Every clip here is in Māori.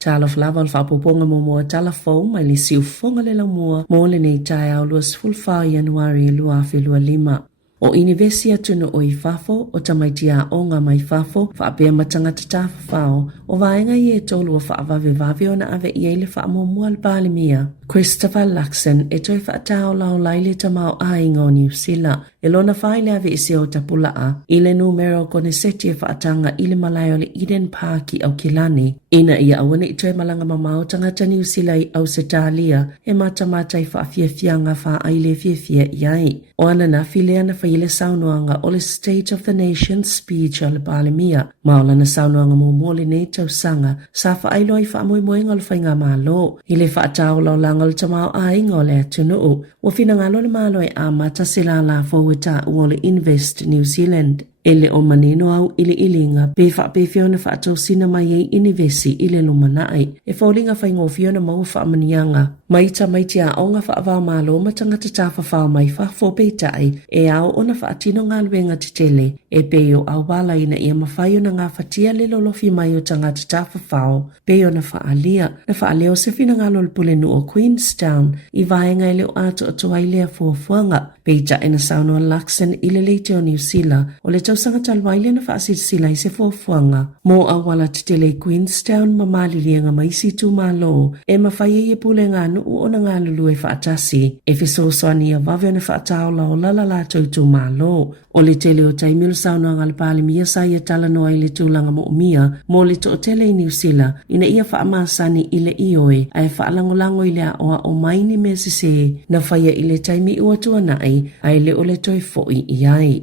Tala Fou whapoponga mo Tala Fou mai li siu fonga le mua mo le nei tai au luas fulfa Januari lua fe lua lima. O Universia tunu o i fafo, o tamaitia o ngā mai fafo, whaapea matangata tāwhawhao, o vaenga i e tolu o whaavave o na ave i eile whaamomua al Balimia. Christopher Luxon e toi whaatao lau laile tamau ainga o New Zealand. E lona whaile ave isi o tapulaa, i le numero kone seti e whaatanga i le malai o le Eden Park i au Kilani. Ina ia awane i toi malanga mamao tangata New Zealand i au Setalia, e mata i whaafiafianga wha aile fiafia iai. O ana na fileana whaile saunoanga o le State of the Nation speech o le Balimia. Maola na saunoanga mo mole nei tausanga, sa whaailo i whaamoimoenga le whainga malo. I le whaatao lau langa le tamao a ingo le atunuu. O finangalo le malo e a mata sila la foweta o le Invest New Zealand. Ele o manino au ili ilinga pe fiona whaatau sina mai ei inivesi ile lumanai. E faulinga whaingo fiona mau whaamanianga. Maita maitia o ngā whaavā malo matangata tāwhawhao mai whafo peitai e au o na whaatino ngā luenga titele e peo au wala ina ia mawhaio na ngā whatia le lolofi mai o tangata tāwhawhao peo na whaalia. Na whaaleo se fina ngā lolpulenu o Queenstown i vaenga ile o ato o toailea fuafuanga. Peita e na saunoa Luxon ile leite o New Zealand o le tausanga talwaile na whaasisila i se fuafuanga. Mo awala titele Queenstown mamalilianga maisi tu malo e mawhaie e pule ngā nuu o na ngā lulu e whaatasi. E fisosoani a wawea na whaataola o lalala tautu malo. O le tele o taimil saunoa ngal Balimia sa ia tala noa i le tūlanga mo umia mo le to tele i New Zealand ina ia whaamasani i le ioe ai whaalangolango i lea oa o maini me sise na whaia i le taimi ua tuanai ai le o le toi foi i ai.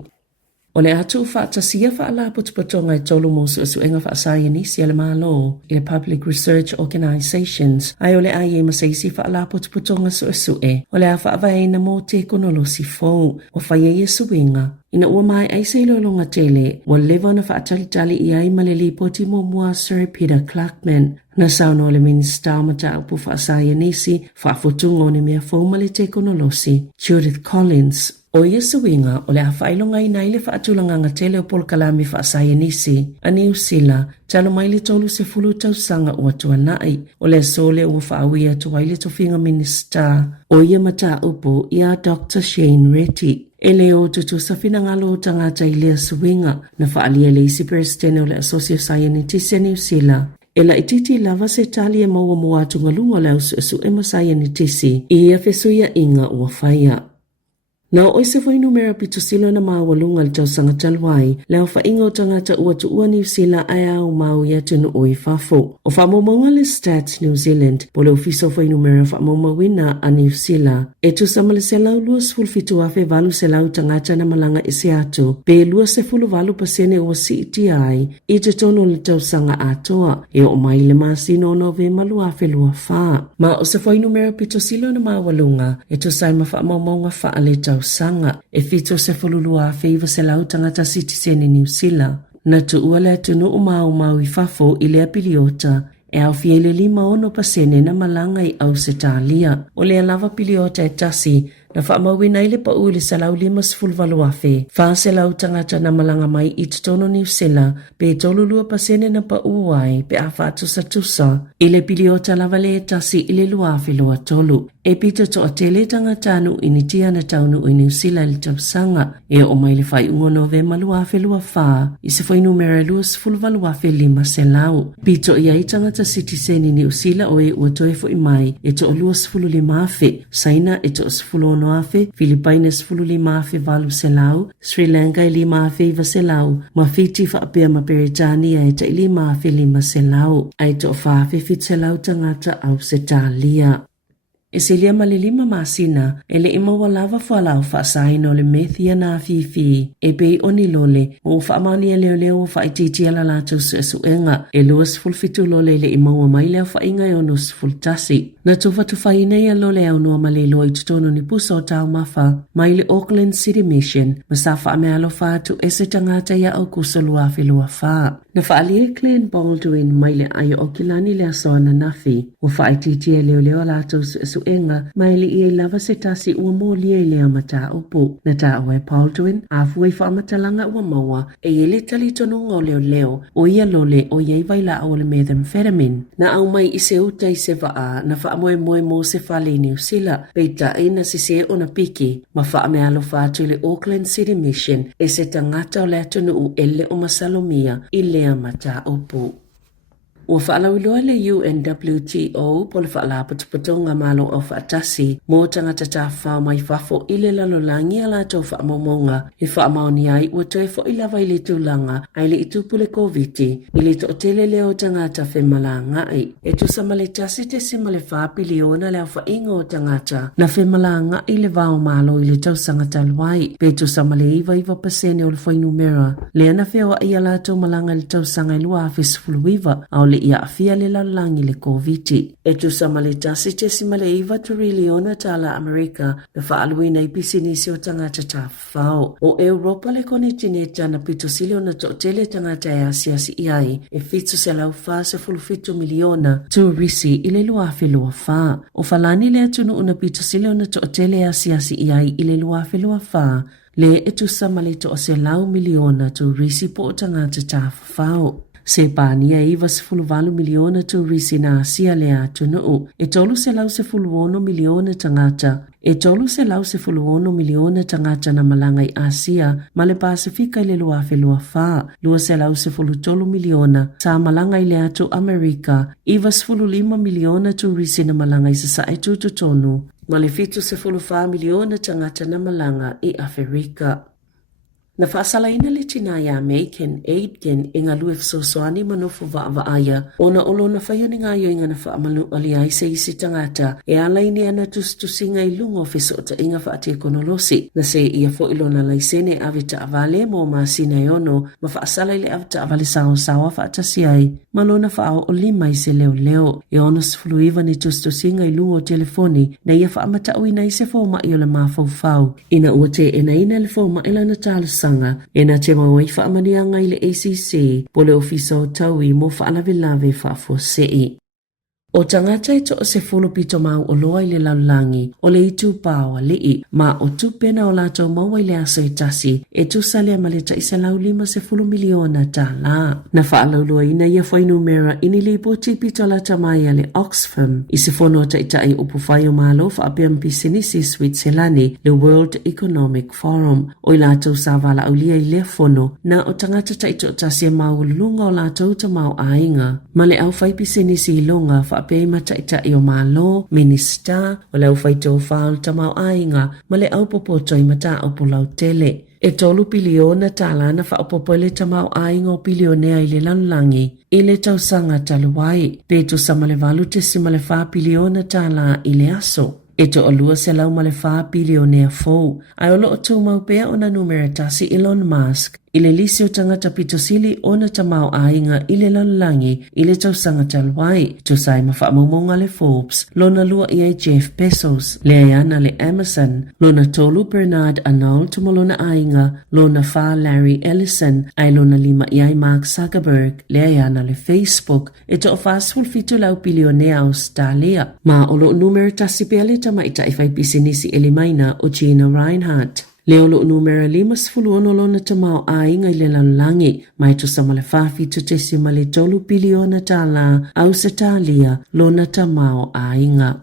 O le atu whaatasia whaala putupatonga i tolu mo suenga whaasaya nisi ale malo i le Public Research Organisations ai o le ai e masaisi whaala putupatonga suesue o le a whaavaena mo te konolosi fou o whaia i suenga. Ina ua mai ai se lolonga tele wa lewa na whaatalitali i ai maleli poti mo mua Sir Peter Clarkman na sauno le minsta mata upu whaasaya nisi whaafotungo ne mea fōma le te konolosi Judith Collins. O ia suinga o le hawhailonga i naile whaatulanga ngā tele o polkalami whaasaya nisi a New Zealand talo mai le tolu se fulu tausanga ua tuanai o le sole ua whaawia tuwaile tofinga minista o ia mata upu ia Dr. Shane Retty. E leo tutu sa finangalo tangata i lea suinga na whaalia le isi presidente o le Associate Scientist New Zealand. E la ititi lava se tali e maua mua tungalunga le usu e masaya nitisi i ia fesuia inga ua whaia. Na o se foi numero pitusilo na mawalunga le tausanga talwai, leo whainga o tangata ua tuua New Zealand ai au mau ia tunu o i fafo. O whamomaunga le Stats New Zealand, po le ofiso foi numero whamomawina a New Zealand. E tu samale se lau lua sfulfitu afe valu se lau tangata na malanga e se atu, pe lua se fulu valu pasene o CTI, i te tono le tausanga atoa, e o mai le masino no ve malu afe lua faa. Ma o se foi numero pitusilo na mawalunga, e tu saima whamomaunga faa le sanga e fito se folulua feiva se lau tangata citizen New Zealand. Na tu uale atunu umau i fafo i lea piliota e au fiele 5 pasene na malanga i au Setalia. O lea lava piliota e tasi na whaamawina ile pa uli sa lau 5 afe. Wha se lau tangata na malanga mai i tutono New Zealand pe tolulua pasene na pa uai pe a whaatusa tusa. Ile piliota lava le tasi ile luafe loa tolu. E pita to a tele tangata anu initia na taunu i New Zealand le tausanga. E o mai le whai ungono ve maluafe lua wha. I se whai numera luas fulvaluafe 5 se lau. Pito i ai tangata citizen i New Zealand o e ua toefo i mai. E to o luas fulu 5 afe. Saina e to o sfulu ono afe. Philippines fulu 5 afe valu se lau. Sri Lanka i 5 afe iwa se lau. Mawhiti whaapea ma Peritania e ta i 5 afe 5 se lau. Ai to o whaafe fit se lau tangata au Setalia. E se lia malilima masina, e le ima walava whalau whaasaino le methia na fifi, e bei oni lole, o whaamani e leo whaititia la lātou suenga, e luas fulfitu lole le ima wa mai leo whainga e onus fultasi. Na tufatu whainea lole au noa malelo i tutono ni pusa o tau mafa, mai le Auckland City Mission, masafa ame alo whaatu e se tangata ia au kusa luafe lua wha. Na whaalia Glenn Baldwin mai le ai o kilani le asoa na nafi. Ua whaititia leo la tau suenga mai le ia lava se tasi ua mōlia i lea mata upu. Na ta awe Baldwin, a fuai whaamatalanga ua maua e ele tali tonu ngō leo o ia lole o iei vaila au le methamphetamine. Na au mai i se uta i se waa na whaamoe moe mo se whale New Zealand. Peita e na sise o na piki ma whaame alo whātu le Auckland City Mission e se tangata o le atunu u ele o Masalomia i lea mata upu. Ua whaalauiloa le UNWTO po le whaalapatupatonga malo o whaatasi mō tangata tā whao mai whafo i le lalolangi ala tau whaamamonga i whaamaoni ai ua toi fo i lava i le tūlanga ai le itupu le COVID-19 i le to tele leo tangata whemalanga ai. E tu samale tasi te simale whaapiliona leo whainga o tangata na whemalanga i le vao malo i le tau sangata luai. Pe tu samale iwa pasene o le whainumera le ana whewa i ala tau malanga le tau sanga i lua awhisfulu iwa au le ia afia le lalangi le COVID-19. E tu samale tasi te simale iwa turiliona tala Amerika le whaaluina i pisinisi o tangata ta whao. O Europa le kontinenta na pitosili o na totele tangata e asiasi iai e fitu se lau wha se fulfitu miliona turisi i le luafe lua wha. O falani le atunu una pitosili o na totele e asiasi iai i le luafe lua wha le e tu samale to o se lau miliona turisi po o tangata ta whao. Se pānia iwa se fuluwalu miliona turisi na asia le atunu e tolu se lau se fuluono miliona tangata. E tolu se lau se fuluono miliona tangata na malanga i Asia ma le Pasifika i le luafe lua wha. Lua se lau se fulutolu miliona sa malanga i le atu Amerika. Iwa se fululima miliona turisi na malanga i sasa e tututonu. Ma le fitu se fulufa miliona tangata na malanga i Afrika. Na whaasalaina le tina ia American Aid gen e ngā luef sosoani manofu vaaya o na olo na whaioni ngā yo inga na whaamalu ali ai se isi tangata e alaini ana tustusinga i lungo fiso o ta inga whaate konolosi na se ia fo ilo na laisene avita avale mo maasina yono ma whaasala ile avita avale sawa whaatasi ai malona whaao o lima i se leo e ono sfluiva ni tustusinga i lungo telefoni na ia whaamata ui na i se fōma i o le mafau ina uate e na ina le fōma ila na tālasa e na te mawai whaamanianga i le ACC po le ofisa o tau i mo whaalawelave whaafosei. O tangata i toa se pito mau o loa i le laulangi o le itu pāwa lii ma o tupena o lātou maua i le aso i tasi e tu sale maleta i se lau 5 miliona tā la. Na whaalaulua ina ia whainumera ini li poti pito la tamai le Oxfam i se whono ta itai upu whai o malo whaapeampi sinisi Switzerlandi le World Economic Forum o i lātou sāwala au lia i le whono na o tangata ta ito tasi e mau lunga o lātou ta mau ainga ma le au whaipi sinisi i longa pe mataita i o malo, minista, o lau whaito whaal tamau ainga, ma le au popoto i mata au pulau tele. E tolu piliona tala na whaopopo le tamau ainga o pilionea i le lanlangi, i le tausanga taluai, pe tu samale valu te simale wha piliona tala i le aso. E to olua se lau male wha pilionea fou, ai olo o tau mau pea o na numera tasi Elon Musk, i le lisi o tangata pitosili o na tamau ainga i le lalangi i le tausanga taluai. To sai mawhaamomonga le Forbes, lona lua i Jeff Bezos, le aiana le Amazon, lona tolu Bernard Arnault tumolona ainga, lona wha Larry Ellison, ai lona 5 i Mark Zuckerberg, le aiana le Facebook, e to o whaasful fitu lau pilionea Australia. Ma olo numero tasi pea le tamaita i whai pisinisi elimaina o Gina Reinhardt. Leolo numero 5 lona tamau ainga i le lalangi, mai to samale whawhitu te simale tolu biliona tala au Australia lona tamau ainga.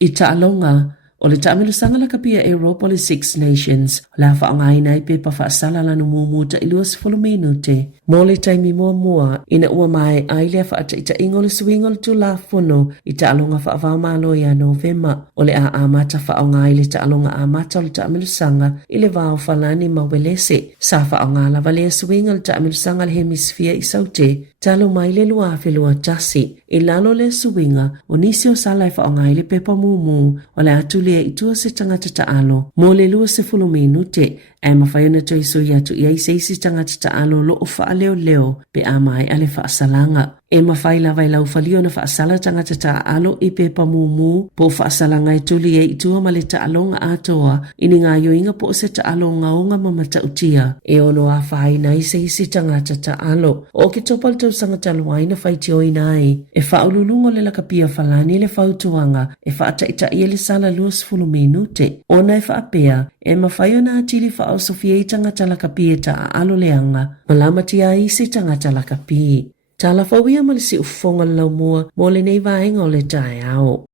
I taalonga, o le taamilusanga la kapia Europa le 6 Nations, la whaangaina i pepa whaasala lanu mumuta i 20 minute. Mo le taimi mua ina ua mai ai lea whaata i ta ingo le suingo le tula fono i taalonga whaavau malo ia Novema. O le a mata whaonga i le taalonga a mata o le taamilusanga i le vau whalani mawelese. Sa whaonga la valea suingo le taamilusanga le hemisfia i saute, talo mai le luafe lua tasi. I lalo le suinga o nisi o sala i whaonga i le pepa mumu o le atulia i tua se tangata taalo. Mo le 20 minute E mawhaiona tui sui atu iai seisi tangata taalo lo o wha leo leo pe a mai ale wha salanga. E mawhaila vai lau whalio na wha sala tangata taalo i pe pamumu po wha salanga e tuli e itua ma le taalonga atoa ini ngā yoinga po se taalonga o ngā mamata utia. E ono a whaina i seisi tangata taalo. O ki topal tau sangata luaina whaiti o inai. E wha ululungo le lakapia whalani le whautuanga e wha ataita i le sala luas fulu minute. Ona e wha apea e mawhaiona atili wha au sofia i tangata lakapia taalo leanga. Malamati a i se tangata lakapia. Tala Fou ia malisi ufonga lau mua mo le nei vaenga o le tae ao.